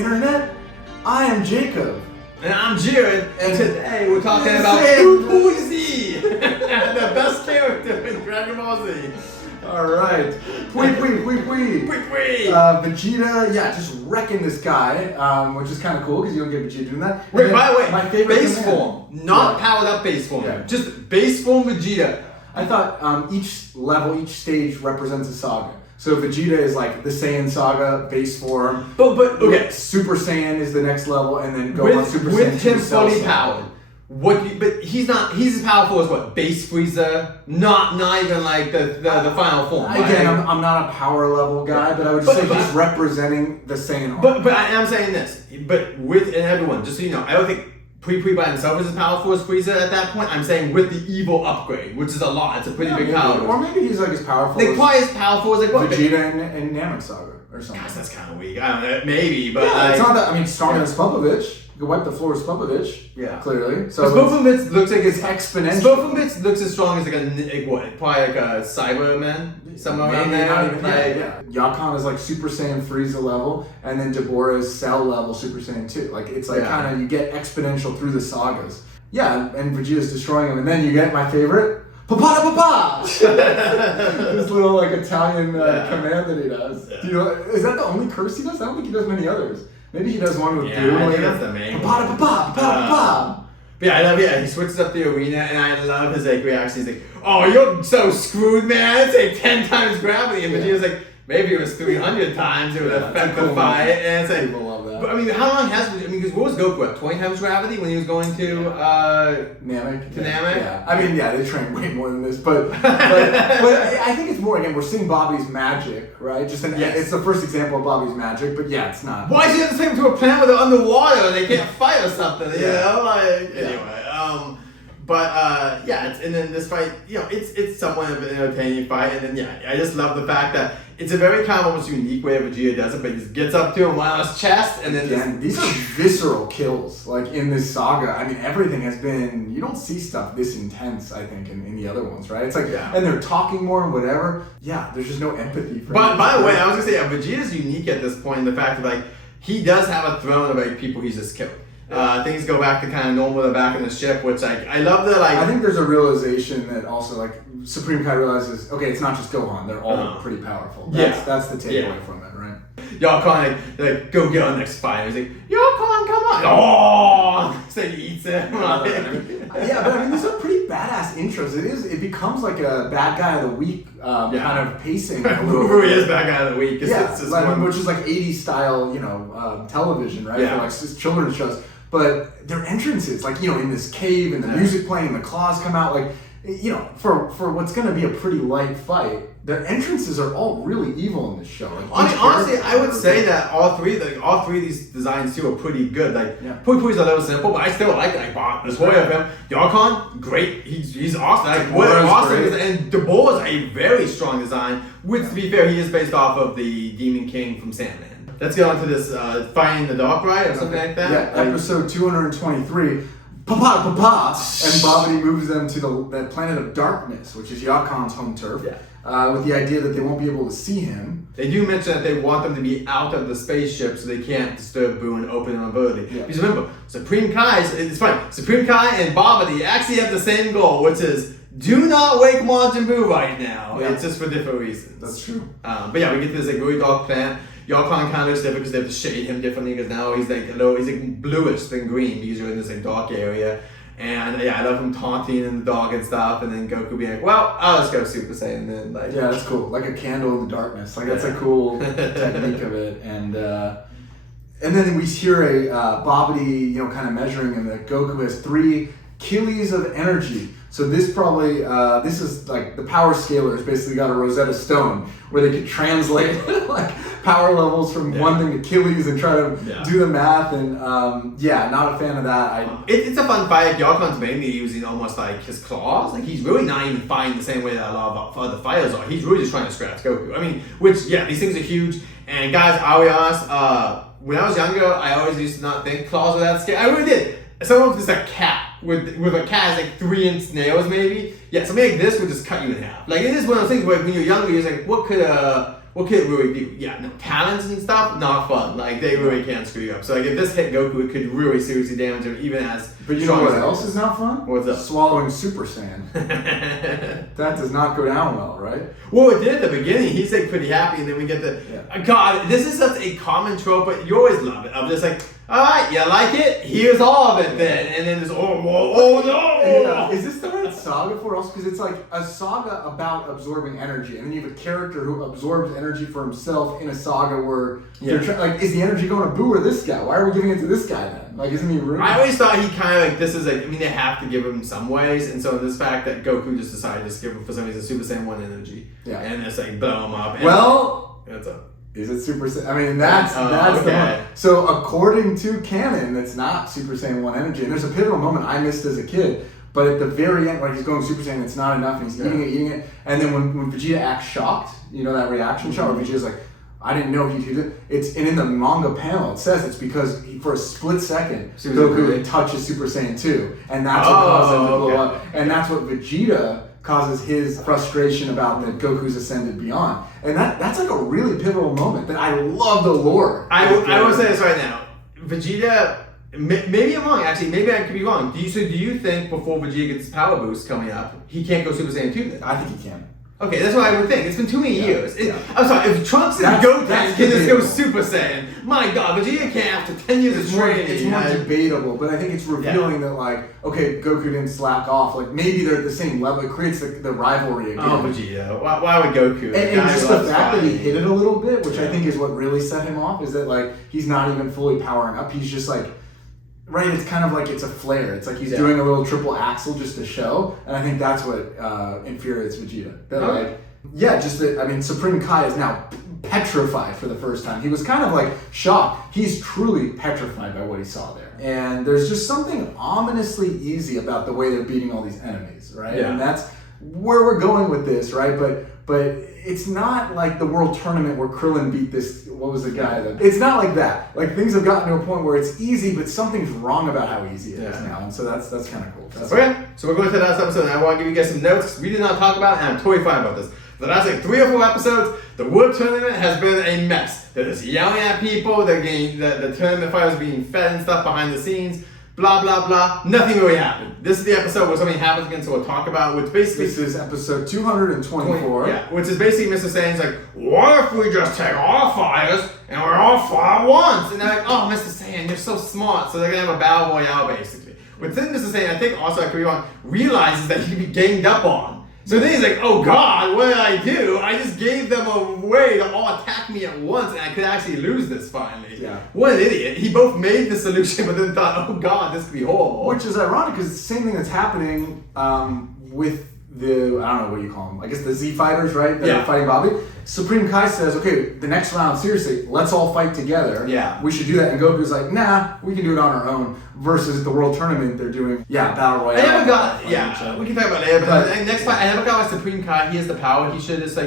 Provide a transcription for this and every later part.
Internet? I am Jacob. And I'm Jared, and today we're talking about Z, the best character in Dragon Ball Z. Alright. Pui. Vegeta, just wrecking this guy, which is kind of cool because you don't get Vegeta doing that. Wait, by the way, my favorite base form, not powered up base form, just base form Vegeta. I thought each level, each stage represents a saga. So Vegeta is like the Saiyan Saga base form. But okay, Super Saiyan is the next level, and then go on Super Saiyan. With him fully powered. But he's as powerful as what? Base Frieza? Not even like the final form. Again, I'm not a power level guy, but I would say he's representing the Saiyan arc. But I am saying this. But with everyone, just so you know, I don't think Pui by himself is as powerful as Frieza at that point. I'm saying with the evil upgrade, which is a lot. It's a pretty big power. Or maybe he's like as powerful as probably as powerful as like what? Vegeta and Namek Saga or something. Gosh, that's kind of weak. I don't know. Maybe, but it's not that. I mean, stronger than Spopovich. You can wipe the floor with Spopovich. Yeah, clearly. So Spopovich looks like it's exponential. Spopovich looks as strong as like what? Probably like a Cyberman, somewhere around there. Not even, Yakon is like Super Saiyan Frieza level, and then Deborah is Cell level Super Saiyan 2. Like it's like kind of you get exponential through the sagas. Yeah, and Vegeta's destroying him, and then you get my favorite. Papa! This little like Italian command that he does. Yeah. Do you know, is that the only curse he does? I don't think he does many others. Maybe he does one with Boo. I think that's the main one. Papa! But yeah, I love it. He switches up the arena, and I love his like reaction. He's like, "Oh, you're so screwed, man! It's like 10 times gravity." And Vegeta's like, "Maybe it was 300 times. It would affect the fight." And it's like, people love that. But I mean, how long has it? I mean, because what was Goku at? 20 times gravity when he was going to Namek? Namek? Yeah. I mean, they train way more than this, but I think it's more, again, we're seeing Bobby's magic, right? It's the first example of Bobby's magic, but it's not. Why is he have to take him to a planet where they're underwater and they can't fight or something? You know? Like, anyway. And then this fight, it's somewhat of an entertaining fight, and then I just love the fact that it's a very kind of almost unique way Vegeta does it, but he just gets up to him on his chest, and then these are visceral kills, like in this saga. I mean, everything has been, you don't see stuff this intense, I think, in the other ones, right? It's like, and they're talking more and whatever. Yeah, there's just no empathy for But by the way, I was gonna say, Vegeta's unique at this point in the fact that, like, he does have a throne of, like, people he's just killed. Things go back to kind of normal in the back of the ship, which I love that. Like, I think there's a realization that also like Supreme Kai realizes, okay, it's not just Gohan; they're all pretty powerful. That's the takeaway from it, right? Yakon like go get on next fight. He's like, Yakon, come on! Oh, so he eats it. But I mean, these are pretty badass intros. It becomes like a bad guy of the week kind of pacing. Who is bad guy of the week? Which is like 80s style, television, right? For like children's shows. But their entrances, like, in this cave and the music playing and the claws come out, like, for what's going to be a pretty light fight, their entrances are all really evil in this show. Like, honestly, I would say that all three of these designs too are pretty good. Like, Pui's a little simple, but I still like the story of him. Yakon, great. He's awesome. Like, what awesome. And Deborah is a very strong design, which, to be fair, he is based off of the Demon King from Sandman. Let's get on to this fighting the Dark Ride or something like that. Yeah, episode 223, Papa, and Babidi moves them to the planet of darkness, which is Yakon's home turf, with the idea that they won't be able to see him. They do mention that they want them to be out of the spaceship so they can't disturb Boo and open their mobility. Yeah. Because remember, Supreme Kai, it's funny, Supreme Kai and Babidi actually have the same goal, which is do not wake Majin Buu right now. Yeah. It's just for different reasons. That's true. But we get this really dark planet. Yakon kind of looks different because they have to shade him differently because now he's like bluish than green because you're in this like dark area. And I love him taunting in the dark and stuff, and then Goku being like, "Well, I'll just go Super Saiyan." And then that's cool, like a candle in the darkness. Like that's a cool technique of it. And then we hear a Babidi, kind of measuring him that Goku has 3 kilis of energy. So this is like the power scalers basically got a Rosetta Stone where they could translate like power levels from one thing to Achilles and try to do the math. And not a fan of that. It's a fun fight. Yakon's mainly using almost like his claws. Like he's really not even fighting the same way that a lot of other fighters are. He's really just trying to scratch Goku. I mean, these things are huge. And guys, I'll be honest, when I was younger, I always used to not think claws were that scary. I really did. Someone with just a cat with a cat has like 3-inch nails maybe. Yeah, something like this would just cut you in half. Like it is one of those things where when you're younger, you're like, what could a what could it really do? Yeah, no, talents and stuff, not fun. Like, they really can't screw you up. So, like, if this hit Goku, it could really seriously damage him, even as... But you know what else is not fun? What's up? Swallowing Super Saiyan. That does not go down well, right? Well, it did at the beginning. He's, like, pretty happy, and then we get the... God, this is such a common trope, but you always love it. I'm just like, all right, you like it? Here's all of it then. And then there's, oh no! Yeah. Is this the right Saga for us? Because it's like a saga about absorbing energy, and then you have a character who absorbs energy for himself in a saga where they're like, is the energy going to Boo or this guy? Why are we giving it to this guy then? Like, isn't he rude? I always thought he kind of like, this is like, I mean, they have to give him some ways, and so this fact that Goku just decided to just give him for some reason Super Saiyan 1 energy, and just like blow him up. And what's up? Is it Super Saiyan? I mean, that's okay. The one. So according to canon, that's not Super Saiyan 1 energy. And there's a pivotal moment I missed as a kid. But at the very end, like he's going Super Saiyan, it's not enough, and he's eating it. And then when Vegeta acts shocked, you know that reaction shot where Vegeta's like, I didn't know he'd do it. And in the manga panel, it says it's because for a split second, Goku touches Super Saiyan 2. And that's what caused him to blow up. And that's what Vegeta causes his frustration about that Goku's ascended beyond. And that's like a really pivotal moment that I love the lore. I will say this right now. Vegeta, maybe I'm wrong, actually, maybe I could be wrong. Do you think before Vegeta gets his power boost coming up, he can't go Super Saiyan 2 then? I think he can. Okay, that's what I would think. It's been too many years. I'm sorry, if Trunks and Goten can just go Super Saiyan, my God, Vegeta can't after 10 years of training. It's more debatable, but I think it's revealing that, like, okay, Goku didn't slack off. Like, maybe they're at the same level. It creates the rivalry again. Oh, Vegeta. Why would Goku? And just the fact that he hit it a little bit, which I think is what really set him off, is that, like, he's not even fully powering up. He's just, like... Right, it's kind of like it's a flare. It's like he's doing a little triple axel just to show, and I think that's what infuriates Vegeta. That Supreme Kai is now petrified for the first time. He was kind of like shocked. He's truly petrified by what he saw there. And there's just something ominously easy about the way they're beating all these enemies, right? Yeah. And that's where we're going with this, right? But it's not like the World Tournament where Krillin beat this, what was the guy that... It's not like that. Like, things have gotten to a point where it's easy, but something's wrong about how easy it is now. And so that's kind of cool. Okay, so we're going to the last episode, and I want to give you guys some notes. We did not talk about it, and I'm totally fine about this. The last, 3 or 4 episodes, the World Tournament has been a mess. They're just yelling at people, they're getting... The tournament fighters being fed and stuff behind the scenes. Blah, blah, blah. Nothing really happened. This is the episode where something happens again, so we'll talk about which basically... This is episode 224. Which is basically Mr. Saiyans like, what if we just take all fighters and we're all fire once? And they're like, oh, Mr. Saiyan, you're so smart. So they're going to have a battle royale, basically. But then Mr. Saiyan, I think also I could be wrong, realizes that he can be ganged up on. So then he's like, oh God, what did I do? I just gave them a way to all attack me at once, and I could actually lose this finally. Yeah. What an idiot. He both made the solution, but then thought, oh God, this could be horrible. Which is ironic, because it's the same thing that's happening with the, I don't know what you call them, I guess the Z fighters, right? That are fighting Babidi. Supreme Kai says, okay, the next round, seriously, let's all fight together. Yeah. We should do that. And Goku's like, nah, we can do it on our own. Versus at the World Tournament, they're doing, Battle Royale. I never got, we can talk about it, but next time, I never got why Supreme Kai, he has the power, he should just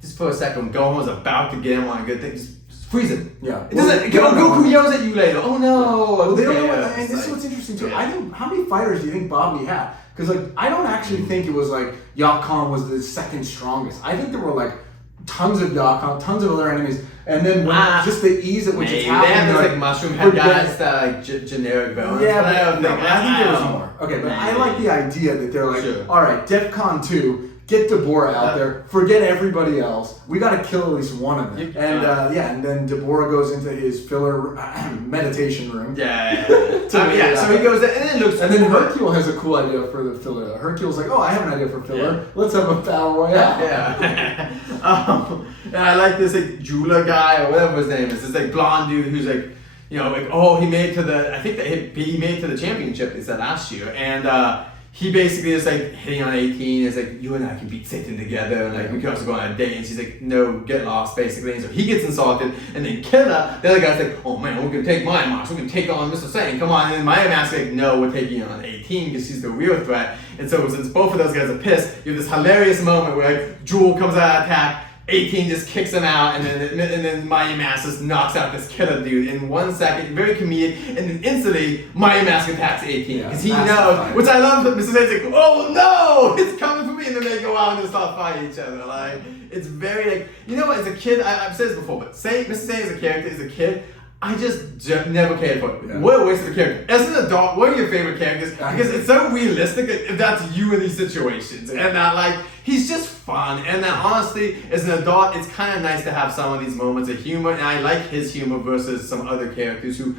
just for a second, Gohan was about to get him on a good thing, just freeze him. Yeah. It doesn't, Goku yells at you later, oh no. Well, they don't know, and this is what's interesting too. I think, how many fighters do you think Babidi had? Because I don't actually think it was Yak Khan was the second strongest. I think there were tons of Yak Khan, tons of other enemies, and then just the ease at which it's happening. They have mushroom head guys that generic villains. Yeah, but I think there was more. Okay, but I like the idea that they're all right, DEFCON 2. Get Deborah out there. Forget everybody else. We got to kill at least one of them. And then Deborah goes into his filler meditation room. So he goes there, and then Hercule has a cool idea for the filler. Hercule's like, oh, I have an idea for filler. Let's have a battle royale. And I like this Jula guy or whatever his name is. This blonde dude who's he made it to the. I think that he made it to the championship. They said last year, and. He basically is hitting on 18. It's you and I can beat Satan together, and we can also go on a date. And she's like, no, get lost, basically. And so he gets insulted, and then Killer, the other guy's like, oh man, we're gonna take my mask. We're gonna take on Mr. Satan. Come on. And then my mask is like, no, we're taking on 18 because she's the real threat. And so since both of those guys are pissed, you have this hilarious moment where Jewel comes out of attack. 18 just kicks him out, and then Mighty Mask just knocks out this killer dude in 1 second, very comedic, and then instantly Mighty Mask attacks 18 because he knows, which I love that Mr. Say's like, oh no, it's coming for me, and then they go out and just start fighting each other. Like, it's very like, you know what? As a kid, I've said this before, but Mr. Say as a character, as a kid, I just never cared for it. Yeah. What a waste of a character. As an adult, what are your favorite characters? Because it's so realistic if that's you in these situations. And that, like, he's just fun. And that, honestly, as an adult, it's kind of nice to have some of these moments of humor. And I like his humor versus some other characters who...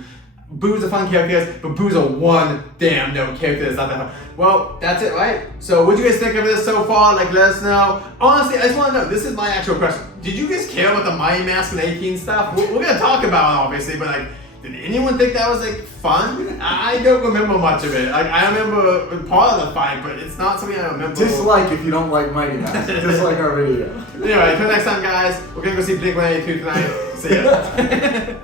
Boo's a fun character, but Boo's a one damn no character that's not that fun. Well, that's it, right? So what do you guys think of this so far? Like, let us know. Honestly, I just want to know, this is my actual question. Did you guys care about the Mighty Mask and 18 stuff? We're going to talk about it, obviously, but like, did anyone think that was like fun? I don't remember much of it. Like, I remember part of the fight, but it's not something I remember. Dislike if you don't like Mighty Mask. Dislike our video. Anyway, until next time, guys. We're going to go see Blink-182 tonight. See ya.